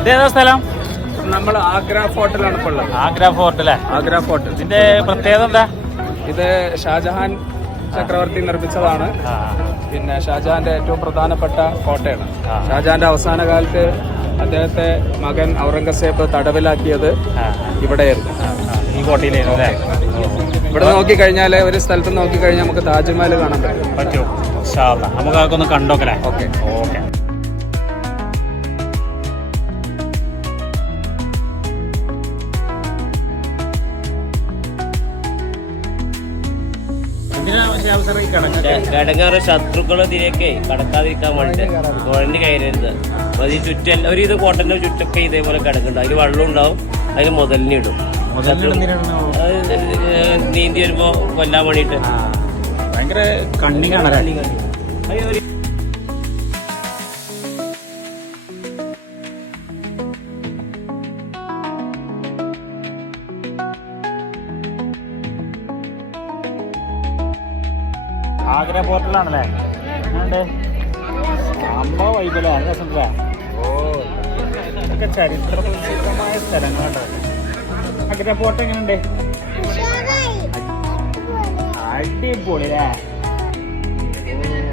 ഇതേതാ സ്ഥലം? നമ്മൾ ആഗ്ര ഫോർട്ടിലാണ് ഇപ്പോൾ ഉള്ളത്. ആഗ്ര ഫോർട്ട് അല്ലേ? ആഗ്ര ഫോർട്ട്. ഇതിന്റെ പ്രത്യേകത എന്താ? ഇത് ഷാജഹാൻ ചക്രവർത്തി നിർമ്മിച്ചതാണ്. പിന്നെ ഷാജഹാന്റെ ഏറ്റവും പ്രധാനപ്പെട്ട കോട്ടയാണ്. ഷാജഹാന്റെ അവസാന കാലത്ത് അദ്ദേഹത്തെ മകൻ ഔറംഗസേബ് തടവിലാക്കിയത് ഇവിടെയായിരുന്നു, ഈ കോട്ടയിലായിരുന്നു അല്ലേ? ഇവിടെ നോക്കിക്കഴിഞ്ഞാൽ, ഒരു സ്ഥലത്ത് നോക്കിക്കഴിഞ്ഞാൽ നമുക്ക് താജ്മഹൽ കാണാൻ പറ്റുമോ? നമുക്ക് അതൊക്കെ ഒന്ന് കണ്ടോക്കല്ലേ? Okay okay. കടങ്ങാറ് ശത്രുക്കളതിലേക്ക് കടക്കാതിരിക്കാൻ വേണ്ടിട്ട് തുഴഞ്ഞ് കയറരുത്. അത് ഈ ചുറ്റും ഒരു ഇത് കോട്ടന്റെ ചുറ്റൊക്കെ ഇതേപോലെ കിടക്കുന്നുണ്ട്. അതിൽ വെള്ളം ഉണ്ടാവും, അതിൽ മുതലിനിടും. നീന്തി വരുമ്പോ കൊല്ലാൻ വേണ്ടിട്ട് ഭയങ്കര കണ്ണിങ്ങാണ്. ആഗ്ര പോർട്ടലാണല്ലേ? അമ്പ വൈബല്ലേ? നല്ല രസമല്ലേ? ഇതൊക്കെ ചരിത്ര പ്രസിദ്ധമായ സ്ഥലങ്ങളുണ്ടോ? ആഗ്ര പോർട്ട് എങ്ങനെയുണ്ട്? അടിപൊളി അല്ലേ?